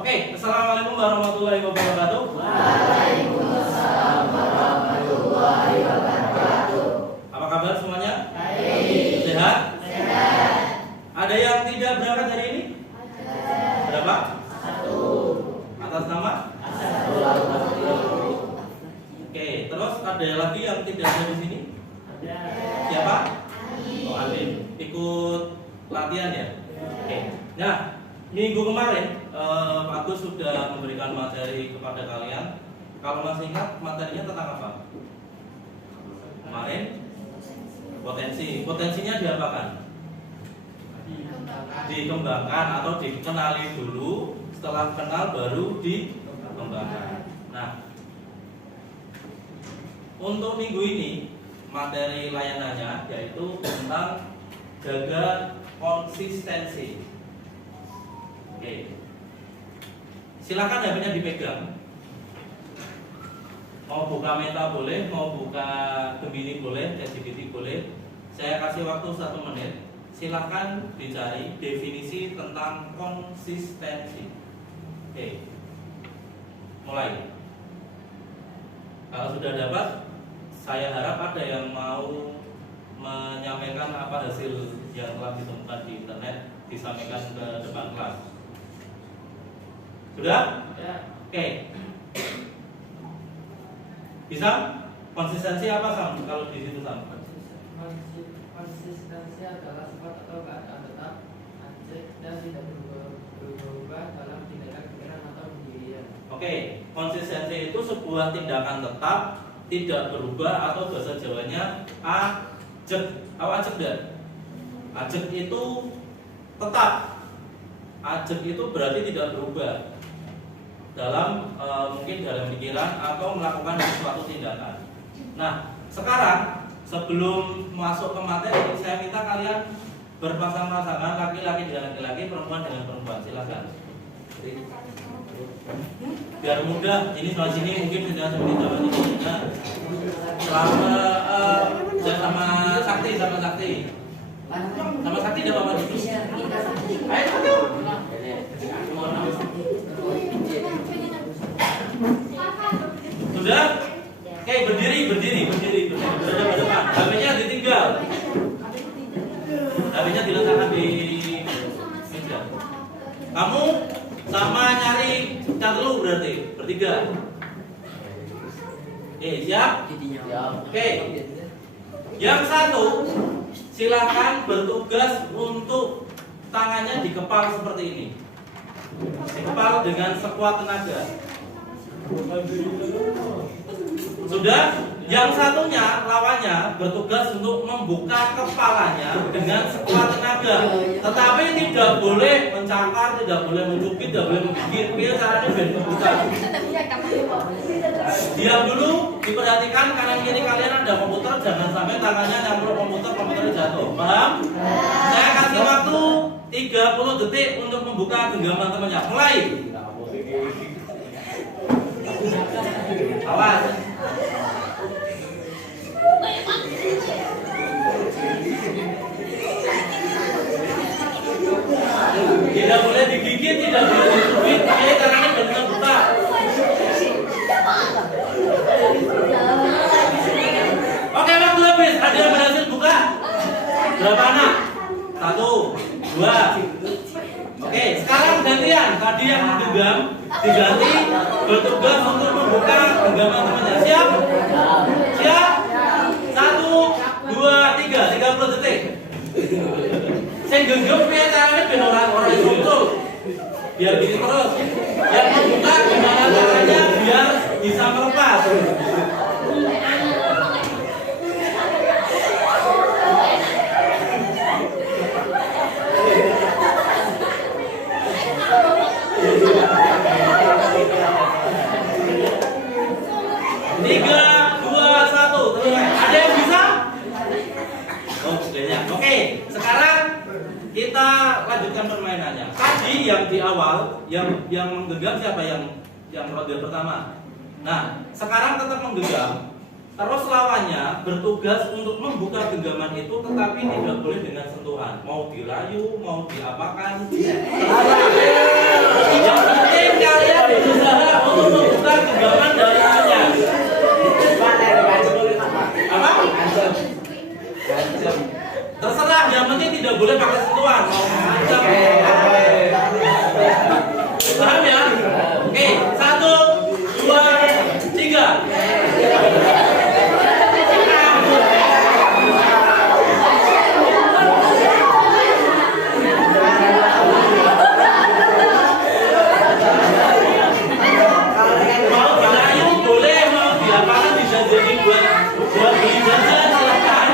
Oke, assalamualaikum warahmatullahi wabarakatuh. Waalaikumsalam warahmatullahi wabarakatuh. Apa kabar semuanya? Baik. Sehat? Sehat. Ada yang tidak berangkat hari ini? Ada. Berapa? 1. Atas nama? Oke, terus ada lagi yang tidak ada di sini? Ada. Siapa? Oh, Alim. Ikut latihan ya? Oke. Nah, minggu kemarin Pak Agus sudah memberikan materi kepada kalian. Kalau masih ingat materinya tentang apa? Kemarin potensinya diapakan? Dikembangkan atau dikenali dulu. Setelah kenal baru dikembangkan. Nah, untuk minggu ini materi layanannya yaitu tentang jaga konsistensi. Oke. Silakan HP-nya dipegang. Mau buka Meta boleh, mau buka Gemini boleh, ChatGPT boleh. Saya kasih waktu 1 menit. Silakan dicari definisi tentang konsistensi. Oke. Mulai. Kalau sudah dapat, saya harap ada yang mau menyampaikan apa hasil yang telah ditemukan di internet, disampaikan ke depan kelas. Sudah? Ya. Oke. Bisa? Konsistensi apa Sam? Kalau di situ Sam? Konsistensi adalah sifat atau keadaan tetap, aceh dan tidak berubah dalam tindakan pikiran atau pendirian. Oke, konsistensi itu sebuah tindakan tetap, tidak berubah atau bahasa Jawanya ajeg. Apa ajeg dan? Ajeg itu tetap. Ajeg itu berarti tidak berubah dalam mungkin dalam pikiran atau melakukan suatu tindakan. Nah, sekarang sebelum masuk ke materi, saya minta kalian berpasang-pasangan, laki-laki dengan laki-laki, perempuan dengan perempuan. Silakan. Biar mudah. Ini soal sini mungkin sudah seperti zaman ini. Nah, sama Sakti, sama Sakti. Sama Sakti ada apa di sini? Ayo, satu. Sudah? Oke, berdiri. Berada pada depan. HP-nya ditinggal. HP-nya diletakkan di meja. Kamu sama nyari catelu berarti bertiga. Siap? Oke. Yang satu, silakan bertugas untuk tangannya dikepal seperti ini. Dikepal dengan sekuat tenaga. Sudah? Yang satunya lawannya bertugas untuk membuka kepalanya dengan sekuat tenaga. Tetapi tidak boleh mencakar, tidak boleh mencubit, tidak boleh menggigit. Biar caranya biar membuka. Diam dulu, diperhatikan kanan kiri kalian ada komputer, jangan sampai tangannya nyampur komputernya jatuh. Paham? Saya kasih waktu 30 detik untuk membuka genggaman temannya. Mulai. Awas. Tidak boleh digigit, tidak boleh dicubit, caranya benar buta. Oke, waktu habis. Ada yang berhasil buka? Berapa anak? 1, 2. Oke, sekarang gantian. Tadi yang genggam diganti bertugas untuk membuka genggaman temannya. Siap? Siap? 1, 2, 3. 30 detik. Saya genggam punya caranya biar orang-orang itu betul. Biar gini terus. Yang membuka gimana caranya biar bisa melepas. Tiga, dua, satu. Ada yang bisa? Oh, banyak. Oke, sekarang kita lanjutkan permainannya. Tadi yang di awal, yang menggenggam siapa yang ronde pertama? Nah, sekarang tetap menggenggam. Terus lawannya bertugas untuk membuka genggaman itu, tetapi tidak boleh dengan sentuhan. Mau dirayu, mau diapakan. Yang penting berusaha untuk membuka genggaman dari ibunya. Apa? Terserah, yang penting tidak boleh pakai sentuhan. Mau macam. Paham ya? Oke, 1, 2, 3. Mau dirayu boleh, mau diapakan bisa jadi buat beli jajan, silakan.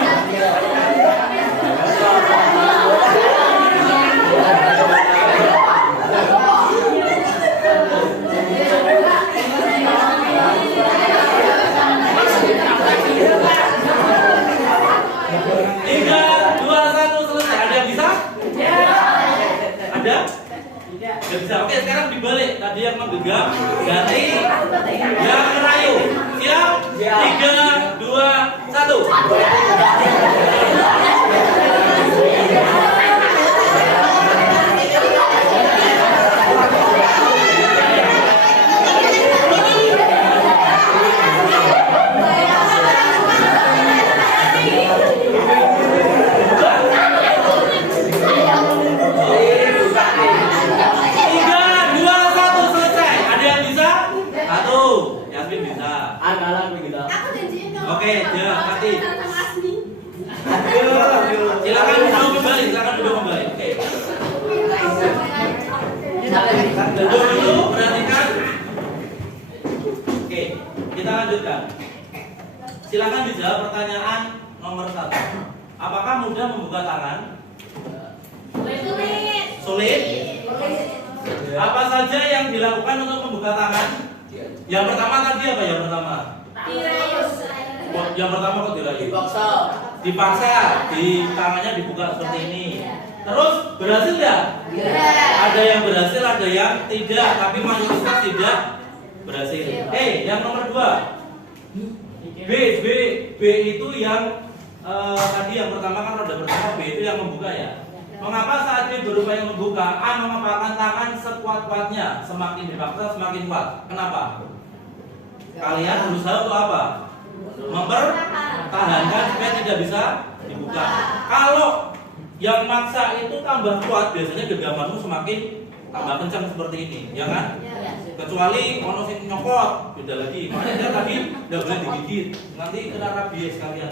Tiga, dua, satu, selesai. Ada yang bisa? Ada? Tidak bisa. Oke, sekarang dibalik. Tadi yang menggenggam, ganti yang merayu. Siap? 3, 2, 1. Oke, dia mati. Silakan duduk kembali, silakan duduk kembali. Oke. Duduk dulu, perhatikan. Oke, kita lanjutkan. Silakan dijawab pertanyaan nomor 1. Apakah mudah membuka tangan? Sulit. Apa saja yang dilakukan untuk membuka tangan? Yang pertama tadi apa yang pertama? Yang pertama kok dirayu? Dipaksa, di tangannya dibuka seperti ini. Terus berhasil nggak? Ada yang berhasil, ada yang tidak, tapi mayoritas tidak berhasil. Yang nomor 2. B itu yang tadi yang pertama kan roda pertama, B itu yang membuka ya. Mengapa saat dia berupaya membuka, A mengepalkan tangan sekuat-kuatnya, semakin dipaksa semakin kuat. Kenapa? Kalian berusaha untuk apa? Mempertahankan supaya tidak bisa dibuka. Kalau yang maksa itu tambah kuat, biasanya genggamanmu semakin tambah kencang seperti ini, ya kan? Kecuali ono sing nyokot, beda lagi. Makanya tadi nggak boleh digigit, nanti kena rabies kalian.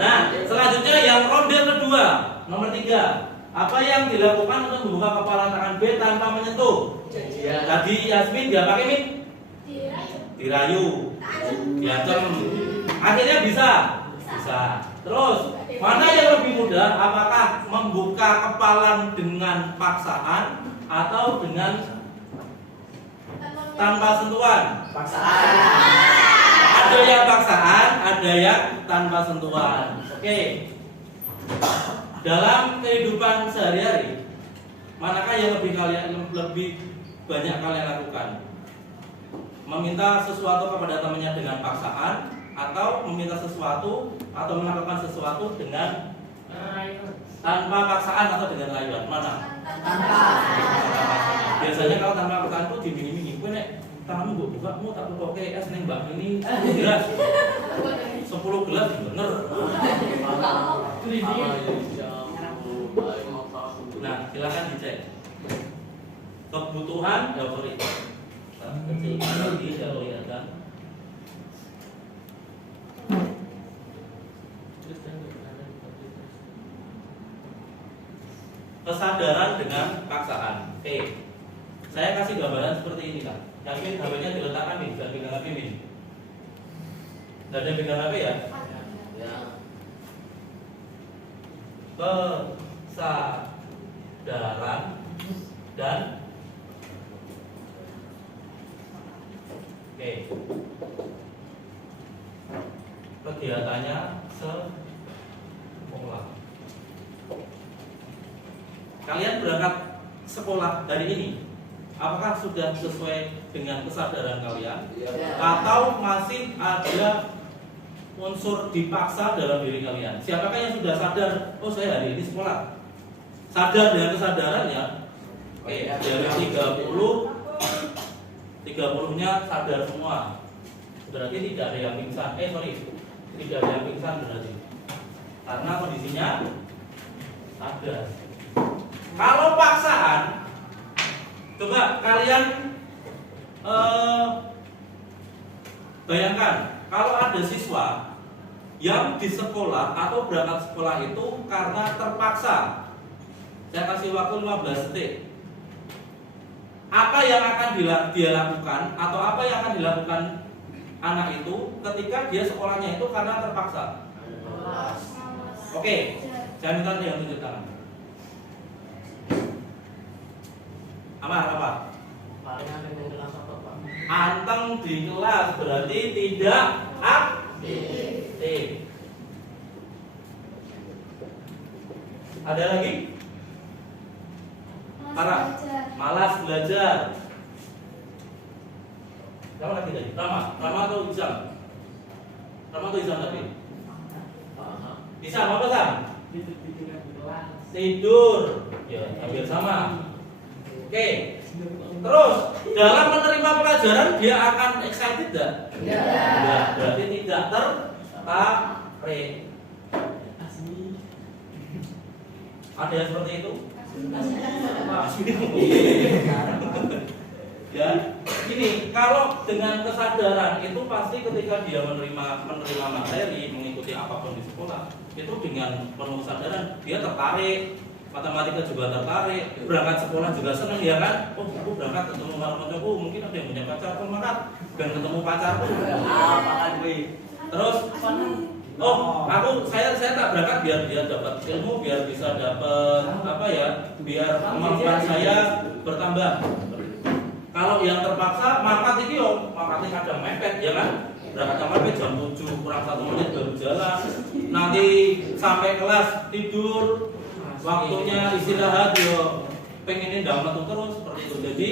Nah, selanjutnya yang ronde kedua, nomor 3. Apa yang dilakukan untuk membuka kepala tangan B tanpa menyentuh? Tadi Yasmin dia pakai Min? Dirayu, diancam. Akhirnya bisa. Terus, mana yang lebih mudah? Apakah membuka kepala dengan paksaan atau dengan tanpa sentuhan? Paksaan. Ada yang paksaan, ada yang tanpa sentuhan. Oke. Dalam kehidupan sehari-hari, manakah yang lebih banyak kalian lakukan? Meminta sesuatu kepada temannya dengan paksaan, atau meminta sesuatu atau melakukan sesuatu dengan tanpa paksaan atau dengan rayuan? Mana? Tanpa. Biasanya kalau tanpa paksaan tuh dimini-mini. Kowe nek tanganmu mbok buka, mau tak buka es ning Mbak ini 10 gelas. 10 gelas bener. Nah, silakan dicek. Kebutuhan dapur itu. Kecil lagi tidak kelihatan. Kesadaran dengan paksaan. Saya kasih gambaran seperti ini kan. Yakin HP-nya diletakkan nih, jangan pegang HP ini. Tidak ada pegang HP ya? Kesadaran dan kegiatannya sekolah. Kalian berangkat sekolah dari ini, apakah sudah sesuai dengan kesadaran kalian? Atau masih ada unsur dipaksa dalam diri kalian? Siapakah yang sudah sadar, oh saya hari ini sekolah? Sadar dengan kesadarannya, Oke, dari 30-nya sadar semua. Berarti tidak ada yang pingsan. Tidak ada yang pingsan berarti. Karena kondisinya sadar. Kalau paksaan, coba kalian bayangkan kalau ada siswa yang di sekolah atau berangkat sekolah itu karena terpaksa. Saya kasih waktu 15 detik. Apa yang akan dia lakukan atau apa yang akan dilakukan anak itu ketika dia sekolahnya itu karena terpaksa? Oke, saya minta yang tunjuk tangan. Apa? Anteng di kelas berarti tidak aktif. Ada lagi? Malas belajar. Siapa lagi tadi? Rama atau Izam? Rama atau Izam tadi? Izam apa Sam? Tidur. Ya, hampir sama. Oke. Terus dalam menerima pelajaran dia akan excited tidak? Tidak. Berarti tidak tertarik. Ada yang seperti itu? Ya, ini kalau dengan kesadaran itu pasti ketika dia menerima materi, mengikuti apapun di sekolah, itu dengan penuh kesadaran dia tertarik. Matematika juga tertarik, berangkat sekolah juga senang ya kan? Oh, aku berangkat ketemu sama kancaku, mungkin ada yang punya pacar, aku makan dan ketemu pacarku. Terus, saya tak berangkat biar dia dapat ilmu, biar bisa dapat biar kemampuan saya bertambah. Kalau yang terpaksa makan itu kadang mepet ya kan? Berangkat mepet jam 7 kurang 1 menit baru jalan. Nanti sampai kelas tidur. Waktunya istirahat yo pengen ndang metu terus seperti itu. Jadi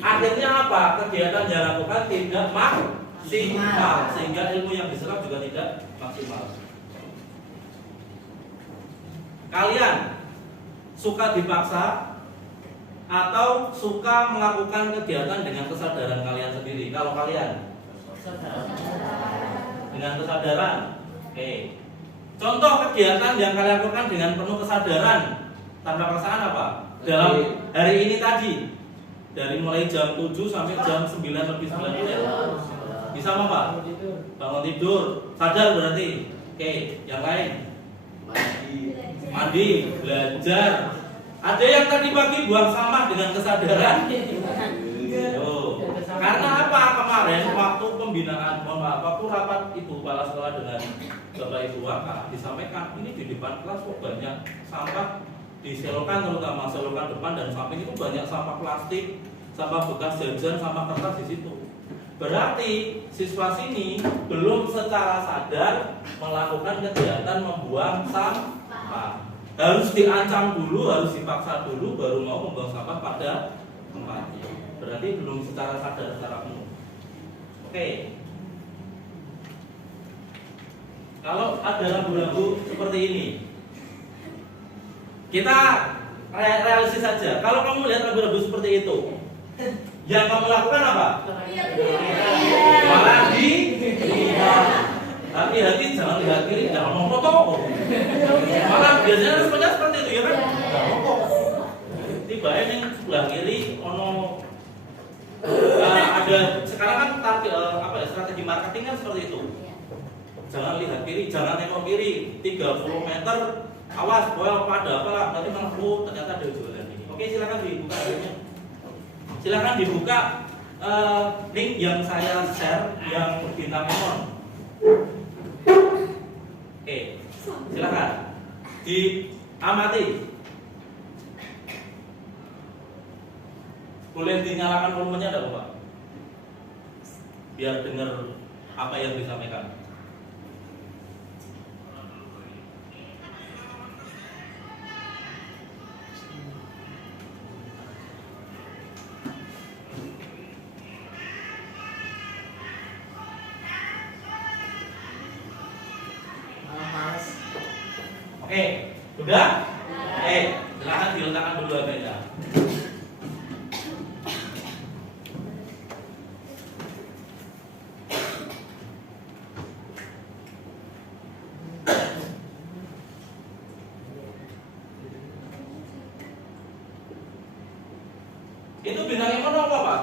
akhirnya apa? Kegiatan yang dilakukan tidak maksimal sehingga ilmu yang diserap juga tidak maksimal. Kalian suka dipaksa atau suka melakukan kegiatan dengan kesadaran kalian sendiri? Kalau kalian dengan kesadaran, oke. Contoh kegiatan yang kalian lakukan dengan penuh kesadaran tanpa paksaan apa? Dalam hari ini tadi, dari mulai jam 7 sampai jam 9 lebih 9 menit. Bisa apa? Bangun tidur, sadar berarti. Oke, yang lain. Mandi, belajar. Ada yang tadi pagi buang sampah dengan kesadaran. Karena apa? Kemarin waktu pembinaan, waktu rapat ibu kepala sekolah dengan Bapak Ibu Waka disampaikan ini di depan kelas kok banyak sampah di selokan, terutama selokan depan dan samping itu banyak sampah plastik, sampah bekas jajan, sampah kertas di situ. Berarti siswa sini belum secara sadar melakukan kegiatan membuang sampah. Harus diancam dulu, harus dipaksa dulu baru mau membuang sampah pada tempatnya. Berarti belum secara sadar secara penuh. Oke. Kalau ada rambu-rambu seperti ini, kita realistis saja. Kalau kamu lihat rambu-rambu seperti itu, yang kamu lakukan apa? Malah lihat. Hati-hati, jangan lihat kiri, jangan mau foto. Malah biasanya responnya seperti itu ya kan? Tiba yang sebelah kiri, ada sekarang kan strategi marketing kan seperti itu. Jangan lihat kiri, jangan tengok kiri. 30 meter, awas, pada apalah, nanti malah ternyata ada jualan ini. Oke, silakan dibuka linknya. Silakan dibuka link yang saya share yang bintang emon. Oke, silakan diamati. Boleh dinyalakan volumenya enggak, Bapak? Biar dengar apa yang disampaikan. Oke, udah? Silakan diletakkan dulu HP-nya. Itu bintang yang mana apa, Pak?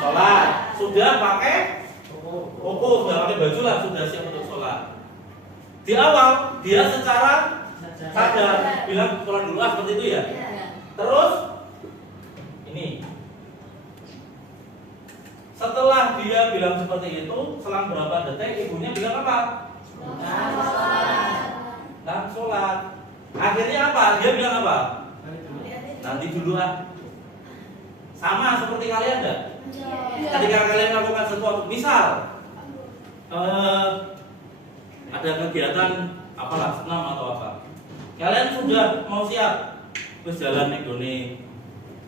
Sholat. Sudah pakai koko, sudah pakai baju lah, sudah siap untuk sholat. Di awal dia secara sadar bilang sholat dulu lah, seperti itu ya. Terus ini setelah dia bilang seperti itu, selang berapa detik ibunya bilang apa? Nah, sholat. Akhirnya apa? Dia bilang apa? Nanti dulu ah. Sama seperti kalian enggak? Ketika kalian melakukan sesuatu, misal ada kegiatan apalah, senam atau apa, kalian sudah mau siap terus jalan nih doni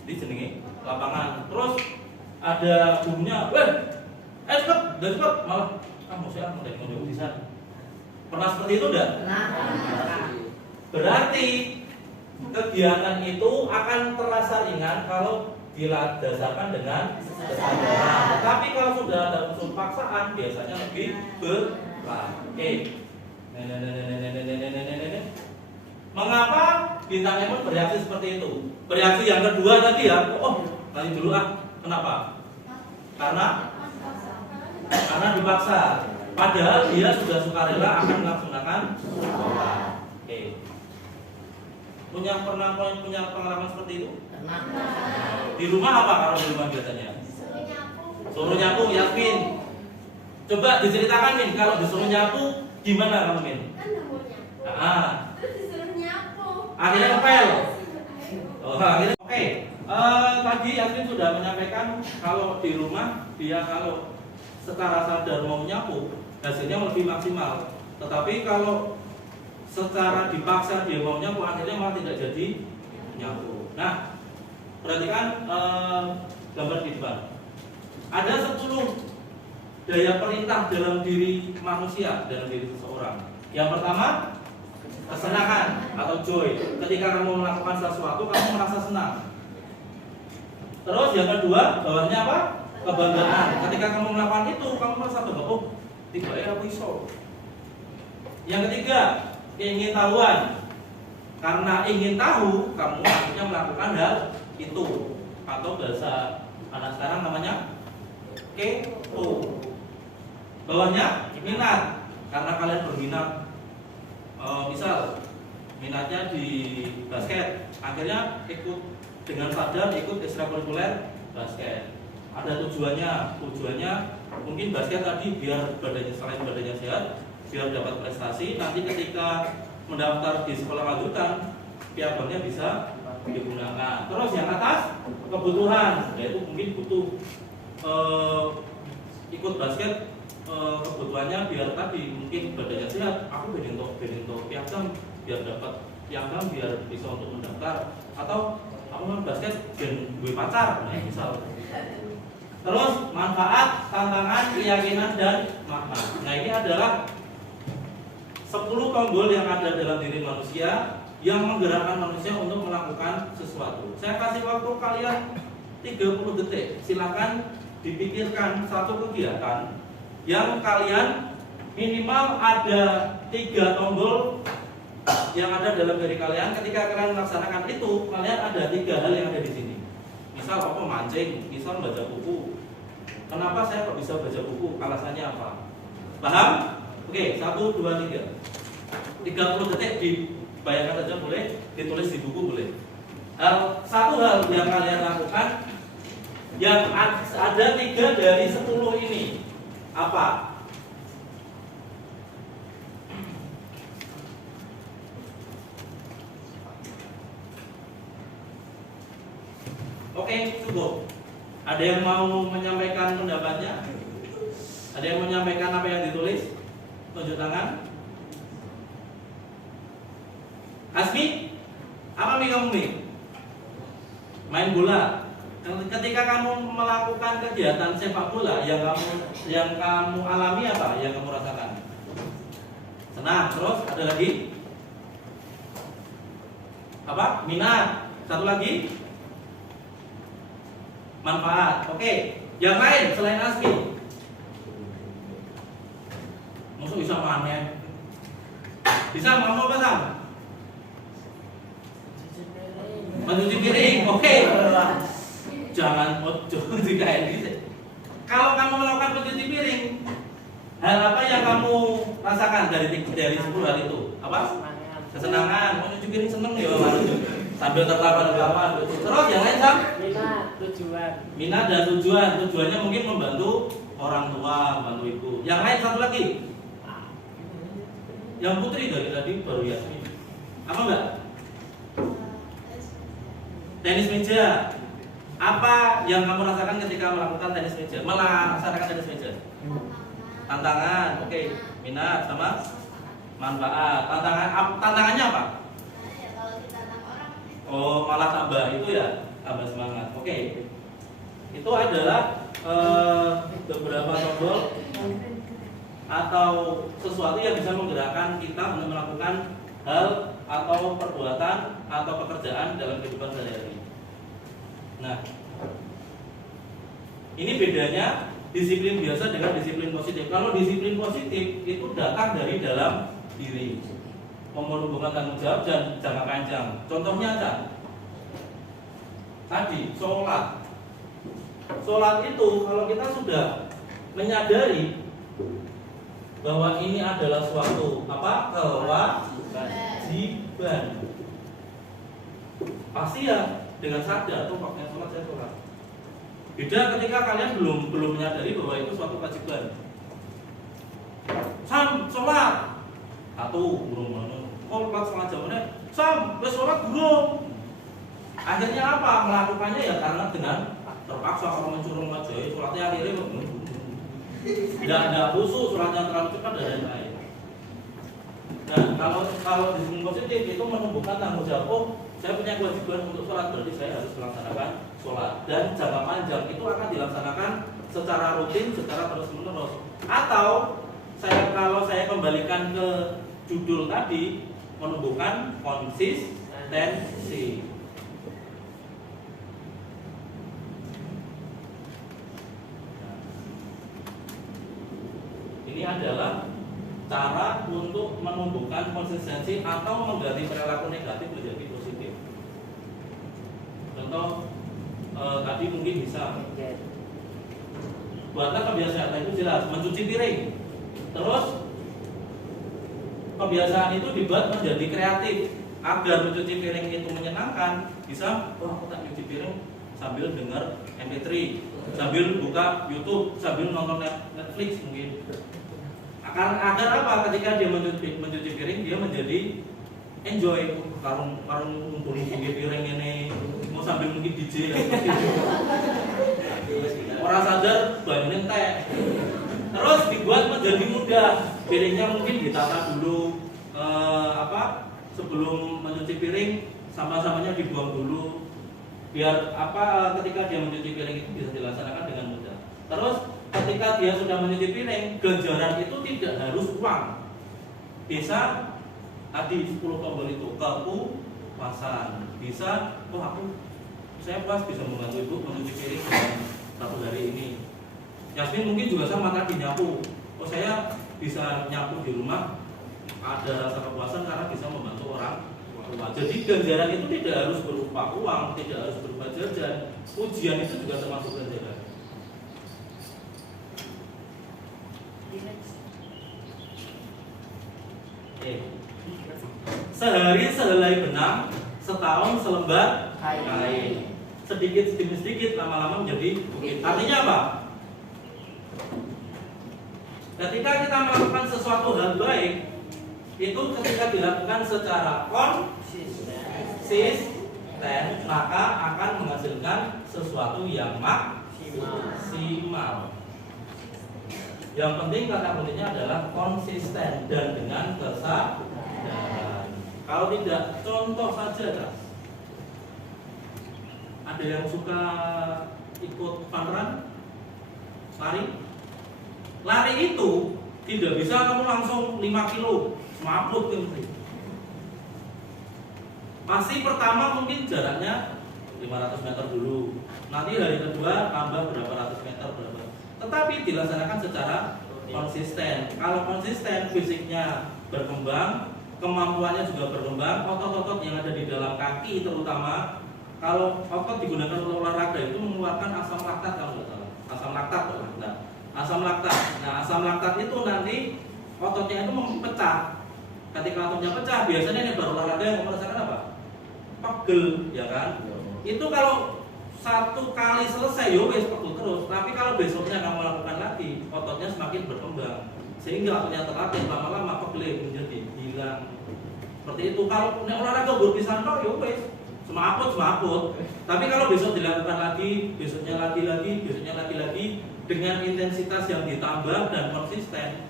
di jenenge lapangan, terus ada gurunya, cepet, udah cepet, malah kamu siap mau di sana. Pernah seperti itu enggak? Berarti kegiatan itu akan terasa ringan kalau didasarkan dengan kesadaran. Tapi kalau sudah ada unsur paksaan, biasanya lebih berat. Mengapa bintang emon bereaksi seperti itu? Bereaksi yang kedua tadi ya, nanti dulu ah. Kenapa? Karena dipaksa. Padahal dia sudah sukarela akan melaksanakan sholat. Pernah punya pengalaman seperti itu? Di rumah apa kalau di rumah biasanya? Suruh nyapu, Yasmin. Coba diceritakan Min, kalau disuruh nyapu gimana kamu Min? Kan udah mau nyapu. Terus disuruh nyapu. Akhirnya ngepel. Akhirnya oke. Tadi Yasmin sudah menyampaikan kalau di rumah dia kalau secara sadar mau nyapu hasilnya lebih maksimal. Tetapi kalau secara dipaksa dia mau nyapu akhirnya malah tidak jadi nyapu. Nah, perhatikan gambar di depan. Ada 10 daya perintah dalam diri manusia, dalam diri seseorang. Yang pertama, kesenangan atau joy. Ketika kamu melakukan sesuatu, kamu merasa senang. Terus yang kedua, bawahnya apa? Kebanggaan. Ketika kamu melakukan itu, kamu merasa bangga. Tiba aku iso. Yang ketiga, keingintahuan. Karena ingin tahu, kamu akhirnya melakukan hal itu. Atau bahasa anak sekarang namanya kepo. Bawahnya minat. Karena kalian berminat, misal minatnya di basket, akhirnya ikut dengan sadar ikut ekstrakurikuler basket. Ada tujuannya mungkin basket tadi biar badannya, selain badannya sehat, biar dapat prestasi. Nanti ketika mendaftar di sekolah lanjutan, piagamnya bisa digunakan. Terus yang atas kebutuhan, yaitu mungkin butuh ikut basket, kebutuhannya biar tadi mungkin badannya sehat, aku bentuk piagam biar dapat piagam biar bisa untuk mendaftar, atau aku main basket dan gue pacar, nah misal. Terus manfaat, tantangan, keyakinan dan makna. Nah ini adalah 10 tombol yang ada dalam diri manusia yang menggerakkan manusia untuk melakukan sesuatu. Saya kasih waktu kalian 30 detik. Silakan dipikirkan satu kegiatan yang kalian minimal ada 3 tombol yang ada dalam diri kalian. Ketika kalian melaksanakan itu, kalian ada 3 hal yang ada di sini. Misal apa mancing, misal baca buku. Kenapa saya kok bisa baca buku? Alasannya apa? Paham? Oke, 1, 2, 3. 30 detik dibayangkan saja boleh, ditulis di buku boleh. Satu hal yang kalian lakukan yang ada 3 dari 10 ini apa? Oke, cukup. Ada yang mau menyampaikan pendapatnya? Ada yang menyampaikan apa yang ditulis? Tunjuk tangan. Asmi, apa kamu Mi? Main bola. Ketika kamu melakukan kegiatan sepak bola, yang kamu alami apa? Yang kamu rasakan? Senang. Terus ada lagi? apa? Minat. Satu lagi manfaat. Oke. Yang lain selain Asmi. Maksud bisa mana? Bisa kamu apa Sam? Mencuci piring. Oke. Jangan kayak gitu. Kalau kamu melakukan mencuci piring, hal apa yang kamu rasakan dari 10 hal itu? Apa? Kesenangan. Mencuci piring seneng ya, sambil tertawa. Terus yang lain Sam? Minat dan tujuan. Tujuannya mungkin membantu orang tua, membantu ibu. Yang lain satu lagi. Yang Putri dari tadi baru Yasmin. Apa enggak? Tenis meja. Apa yang kamu rasakan ketika melakukan tenis meja? Melaksanakan tenis meja? Tantangan. Oke. Minat sama manfaat. Tantangannya apa? Oh, malah tambah itu ya, tambah semangat. Oke. Itu adalah beberapa tombol atau sesuatu yang bisa menggerakkan kita untuk melakukan hal atau perbuatan atau pekerjaan dalam kehidupan sehari-hari. Nah, ini bedanya disiplin biasa dengan disiplin positif. Kalau disiplin positif itu datang dari dalam diri, menumbuhkan tanggung jawab dan jangka panjang. Contohnya ada tadi sholat. Sholat itu kalau kita sudah menyadari bahwa ini adalah suatu kewajiban, pasti ya dengan sadar tuh waktunya sholat saya sholat. Beda ketika kalian belum menyadari bahwa itu suatu kewajiban. Sam sholat, satu burung sholat jamannya Sam sholat burung. Akhirnya apa? Melakukannya ya karena dengan terpaksa, kalau mencurung aja sholatnya akhirnya tidak khusus, sholatnya terlalu cepat dan lain-lain. Nah, kalau disiplin positif itu menumbuhkan tanggung jawab. Oh, saya punya kewajiban untuk sholat, berarti saya harus melaksanakan sholat. Dan jangka panjang itu akan dilaksanakan secara rutin, secara terus-menerus. Atau kalau saya kembalikan ke judul tadi, menumbuhkan konsistensi. Ini adalah cara untuk menumbuhkan konsistensi atau mengganti perilaku negatif menjadi positif. Contoh tadi mungkin bisa buatlah kebiasaan itu jelas, mencuci piring. Terus kebiasaan itu dibuat menjadi kreatif agar mencuci piring itu menyenangkan. Bisa, aku tak cuci piring sambil dengar MP3, sambil buka YouTube, sambil nonton Netflix mungkin. Agar apa? Ketika dia mencuci piring, dia menjadi enjoy. Karung ngumpulin piring ini, mau sambil mungkin DJ. Orang sadar banyak teh. Terus dibuat menjadi mudah. Piringnya mungkin ditata dulu, sebelum mencuci piring, sama-samanya dibuang dulu. Biar ketika dia mencuci piring itu bisa dilaksanakan dengan mudah. Terus ketika dia sudah mencuci piring, ganjaran itu tidak harus uang. Bisa tadi 10 tombol itu kepuasan. Bisa, saya puas bisa membantu ibu mencuci piring dalam satu hari ini. Yasmin mungkin juga sama tadi nyapu. Saya bisa nyapu di rumah, ada rasa kepuasan karena bisa membantu orang tua. Jadi ganjaran itu tidak harus berupa uang, tidak harus berupa jajan. Ujian itu juga termasuk ganjaran. Sehari sehelai benang, setahun selembar kain. Sedikit demi sedikit, lama-lama menjadi bukit. Artinya apa? Ketika kita melakukan sesuatu hal baik, itu ketika dilakukan secara konsisten, maka akan menghasilkan sesuatu yang maksimal. Yang penting kata kuncinya adalah konsisten dan dengan kesadaran. Kalau tidak, contoh saja, ada yang suka ikut fun run, lari itu tidak bisa kamu langsung 5 kilo, 50 kilo. Pasti pertama mungkin jaraknya 500 meter dulu. Nanti hari kedua tambah berapa ratus meter berapa. Tetapi dilaksanakan secara konsisten. Kalau konsisten fisiknya berkembang, kemampuannya juga berkembang, otot-otot yang ada di dalam kaki terutama kalau otot digunakan untuk olahraga itu mengeluarkan asam laktat kalau nggak salah. Asam laktat loh. Nah, asam laktat. Nah, asam laktat itu nanti ototnya itu mempecah. Ketika ototnya pecah, biasanya yang berolahraga yang merasakan apa? Pegel, ya kan? Itu kalau satu kali selesai yo wes pegel terus. Tapi kalau besoknya kamu lakukan lagi, ototnya semakin berkembang. Sehingga ototnya terlatih lama-lama pegel menjadi hilang. Seperti itu. Kalau olahraga berpisah yo wes semaput. Tapi kalau besok dilakukan lagi, besoknya lagi dengan intensitas yang ditambah dan konsisten,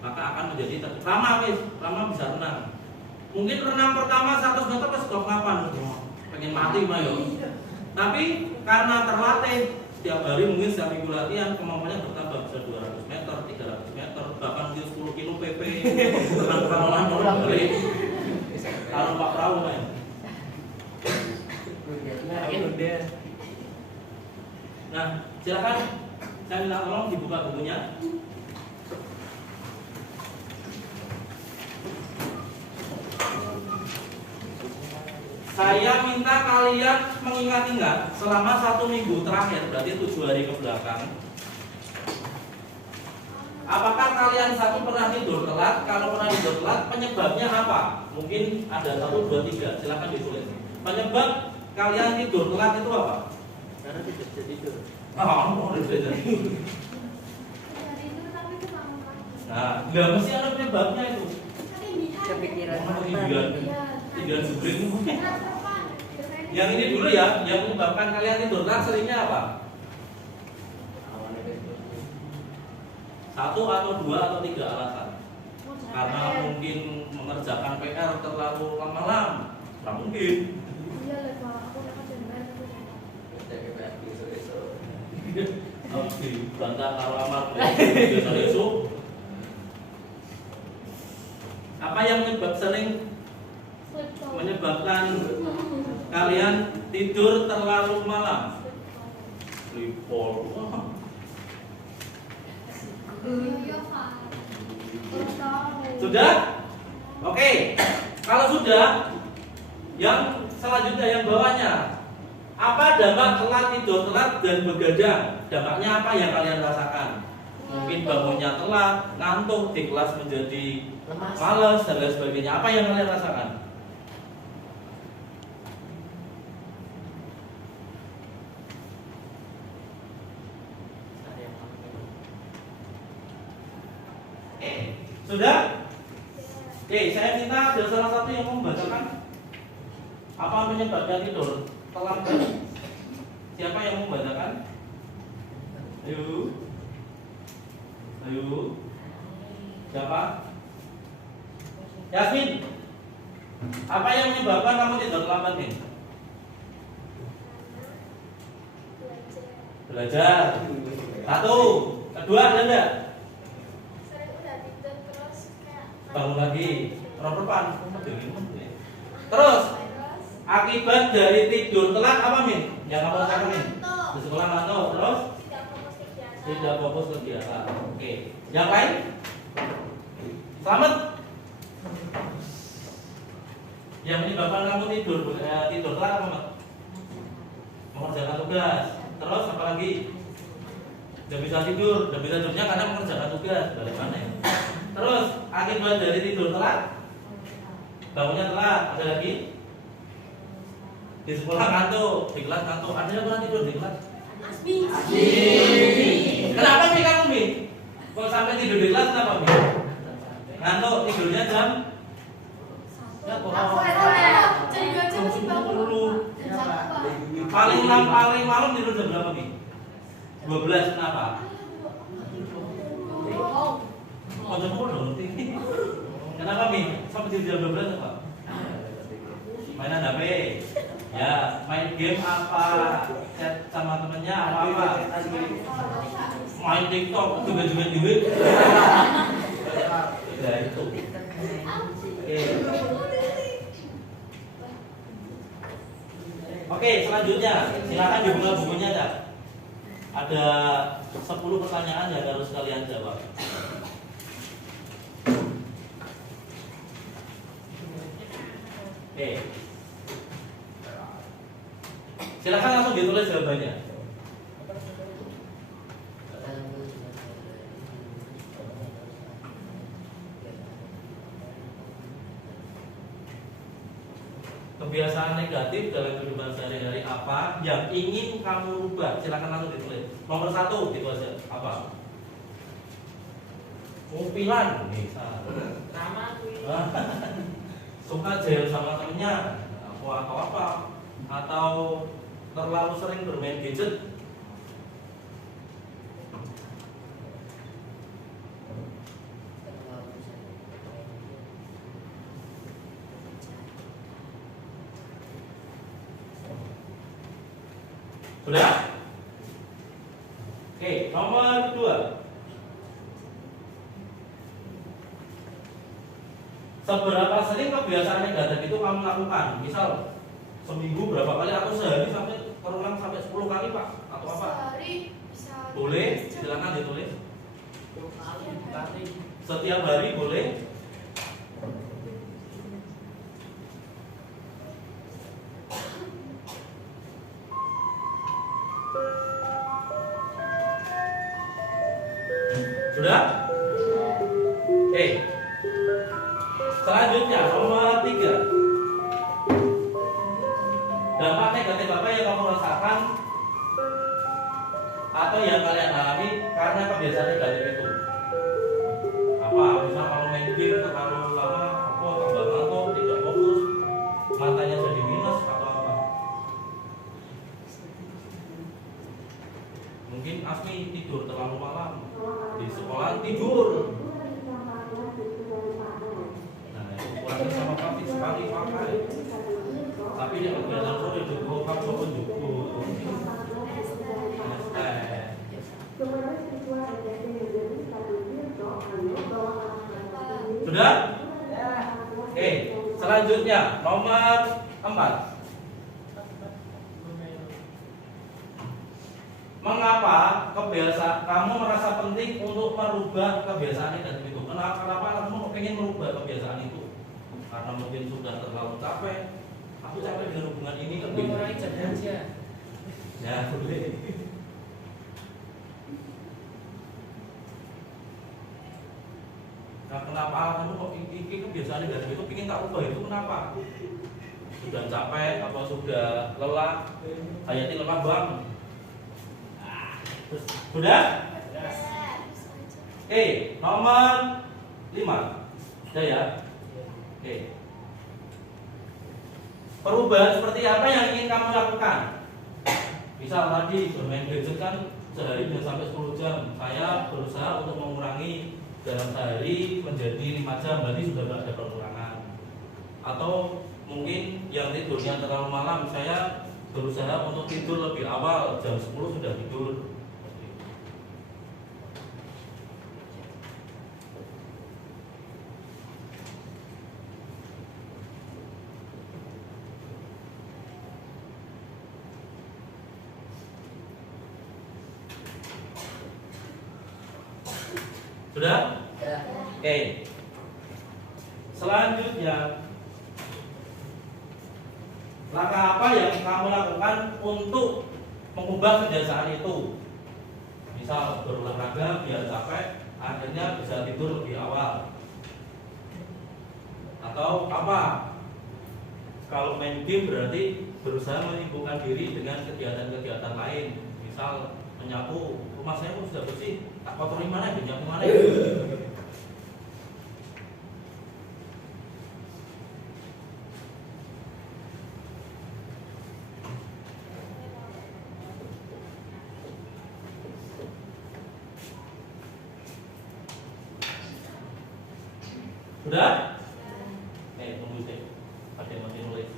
maka akan menjadi lama bisa renang. Mungkin renang pertama 100 meter pas stop ngapan, pengen mati mah yo. Tapi karena terlatih setiap hari mungkin setiap minggu latihan kemampuannya bertambah bisa 200 meter, 300 meter, bahkan mungkin 10 kilo PP. Renang perawalan balik. Kalau Pak Perahu main. Nah, silakan saya minta tolong dibuka bukunya. Saya minta kalian mengingat-ingat selama 1 minggu terakhir, berarti 7 hari ke belakang. Apakah kalian satu pernah tidur telat? Kalau pernah tidur telat, penyebabnya apa? Mungkin ada 1, 2, 3. Silakan ditulis. Penyebab kalian tidur telat itu apa? Karena tidak bisa tidur. Oh, tidak. Nah, nggak mesti ada penyebabnya itu. Kepikiran Tiduran jebring. Yang ini dulu ya, yang menyebabkan kalian tidur telat seringnya apa? 1 atau 2 atau 3 alasan. Karena mungkin mengerjakan PR terlalu lama-lama. Nggak mungkin. Oke, bantah alamat biasa esok. Apa yang menyebabkan kalian tidur terlalu malam? Report. Sudah? Oke. Kalau sudah, yang selanjutnya yang bawahnya. Apa dampak telat tidur telat dan begadang? Dampaknya apa yang kalian rasakan? Mungkin bangunnya telat, ngantuk, di kelas menjadi malas dan lain sebagainya. Apa yang kalian rasakan? Sudah? Oke, saya minta ada salah satu yang membacakan apa menyebabkan tidur telat. Siapa yang membacakan? Ayo. Siapa? Yasmin. Apa yang menyebabkan kamu tidur terlambat nih? Belajar. 1, 2, ada enggak? Bangun lagi. Perempuan. Terus akibat dari tidur telat apa Min? Yang kamu rasakan Min? Di sekolah ngantuk. Terus tidak fokus kegiatan. Oke. Yang lain? Selamat. Yang menyebabkan kamu tidur telat apa Mat? Mengerjakan tugas. Terus apa lagi? Tidak bisa tidur tidurnya karena mengerjakan tugas. Balik mana ya? Terus akibat dari tidur telat, bangunnya telat. Ada lagi? Di sekolah ngantuk, di kelas ngantuk. Ada yang pernah tidur di kelas? Kenapa sih kamu Mi? Kok sampai tidur di kelas kenapa Mi? Ngantuk, tidurnya jam? Paling malam tidur jam berapa Mi? 12. Kenapa? Kenapa Mi? Sampai tidur jam 12 apa? Mainan HP. Ya, main game apa? Chat sama temennya apa? Main TikTok juga duit. Ya itu. Oke. Oke, selanjutnya silakan dibuka bukunya, Cak. Ada 10 pertanyaan yang harus kalian jawab. Oke. Silakan langsung ditulis jawabannya. Kebiasaan negatif dalam kehidupan sehari-hari apa yang ingin kamu rubah? Silakan langsung ditulis. Nomor 1 gitu aja. Apa? Ngumpilan, misal. Nama kuwi. Suka jail sama temennya, atau apa? Atau terlalu sering bermain gadget? Sudah? Oke, nomor 2. Seberapa sering kebiasaan negatif itu kamu lakukan? Misal seminggu berapa kali atau sehari sampai terulang sampai 10 kali, Pak? Atau apa? Sehari bisa. Boleh, silakan ditulis. Kali. Setiap hari boleh. Sudah? Oke. Selanjutnya nomor 3. Dampak negatif apa yang kamu rasakan atau yang kalian alami karena kebiasaan negatif itu? Apa? Misal kalau main game terlalu lama, aku tambah ngantuk, tidak fokus, matanya jadi minus atau apa? Mungkin Asmi tidur terlalu malam di sekolah tidur. Nah, itu kurang sama pasti sekali pakai. Tapi dia kebiasaan sore juga kamu pun juga. Sudah? Oke, selanjutnya nomor 4. Mengapa kamu merasa penting untuk merubah kebiasaan negatif itu? Kenapa kamu pengen merubah kebiasaan itu? Karena mungkin sudah terlalu capek. Aku capek dengan hubungan ini. Mengurangi jam kerja. Ya, boleh. Nah, kenapa kamu kok ini kebiasaan negatif itu pengen tak ubah itu kenapa? Sudah capek atau sudah lelah? Hayati lemah, Bang. Sudah? Oke, nomor 5. Sudah ya? Oke. Perubahan seperti apa yang ingin kamu lakukan? Misal tadi bermain gadget kan sehari bisa sampai 10 jam. Saya berusaha untuk mengurangi dalam sehari menjadi 5 jam. Berarti sudah ada pengurangan. Atau mungkin yang tidurnya terlalu malam, saya berusaha untuk tidur lebih awal, jam 10 sudah tidur. Sudah? Ya. Oke. Selanjutnya, langkah apa yang kamu lakukan untuk mengubah kebiasaan itu? Misal berolahraga biar capek, akhirnya bisa tidur lebih awal. Atau apa? Kalau main game berarti berusaha menyibukkan diri dengan kegiatan-kegiatan lain. Misal menyapu, rumah saya pun sudah bersih, tak kotori mana, menyapu mana. Sudah? Tunggu sih. Ada yang masih nulis.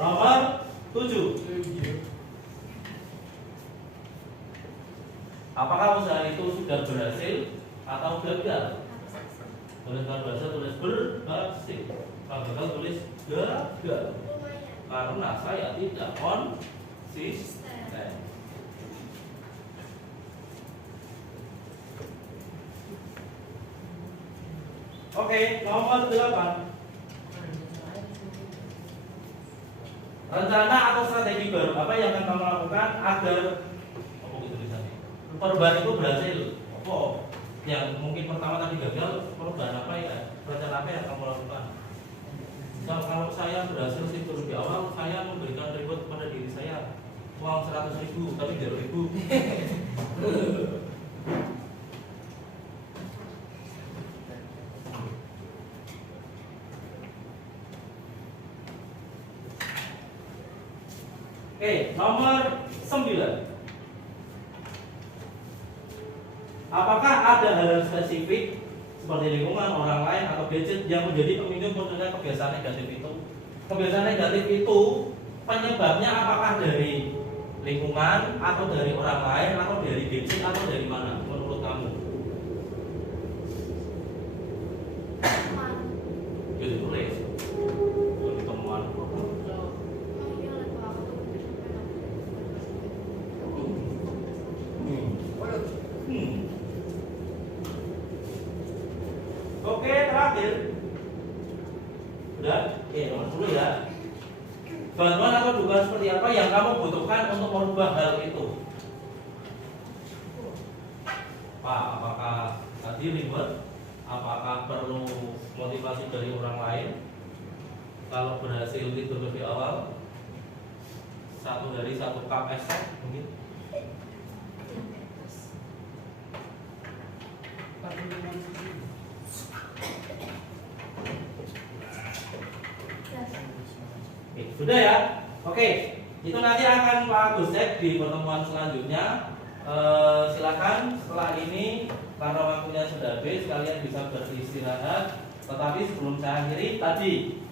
Nomor 7. Apakah usaha itu sudah berhasil atau gagal? Tulis bahasa tulis berhasil. Kalau gagal tulis gagal. Lumayan. karena saya tidak konsisten. Oke, nomor 8. Rencana atau strategi baru apa yang akan kamu lakukan agar perubahan itu berhasil? Apa yang mungkin pertama tadi gagal, perubahan apa ya? Rencana apa yang kamu lakukan? Kalau saya berhasil sih turun di awal, saya memberikan reward pada diri saya uang 100.000 tapi 0.000. Oke, nomor 9. Apakah ada hal spesifik seperti lingkungan, orang lain, atau gadget yang menjadi pemicu munculnya kebiasaan negatif itu? Kebiasaan negatif itu penyebabnya apakah dari lingkungan, atau dari orang lain, atau dari gadget, atau dari mana menurut kamu? Teman. Gitu tulis. Temuan. Oke, terakhir. Udah? Oke, nomor 10 ya. Bantuan atau dukungan seperti apa yang kamu butuhkan untuk merubah hal itu? Pak, apakah tadi ribet? Apakah perlu motivasi dari orang lain? Kalau berhasil tidur lebih awal, 1 hari 1 cup es teh mungkin. Oke, sudah ya. Oke, itu nanti akan Pak Agus cek di pertemuan selanjutnya. Silakan setelah ini karena waktunya sudah habis, kalian bisa beristirahat. Tetapi sebelum saya akhiri tadi,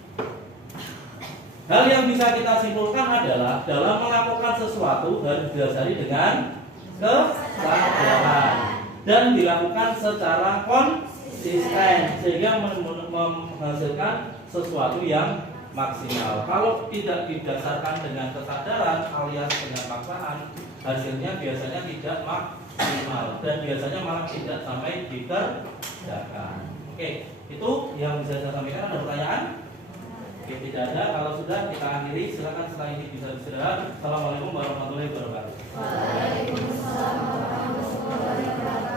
hal yang bisa kita simpulkan adalah dalam melakukan sesuatu harus didasari dengan kesadaran dan dilakukan secara konsisten sehingga menghasilkan sesuatu yang maksimal. Kalau tidak didasarkan dengan kesadaran alias dengan paksaan, hasilnya biasanya tidak maksimal dan biasanya malah tidak sampai dikerjakan. Oke, itu yang bisa saya sampaikan. Ada pertanyaan? Oke, tidak ada. Kalau sudah kita akhiri. Silakan setelah ini bisa beristirahat. Assalamualaikum warahmatullahi wabarakatuh. Waalaikumsalam warahmatullahi wabarakatuh.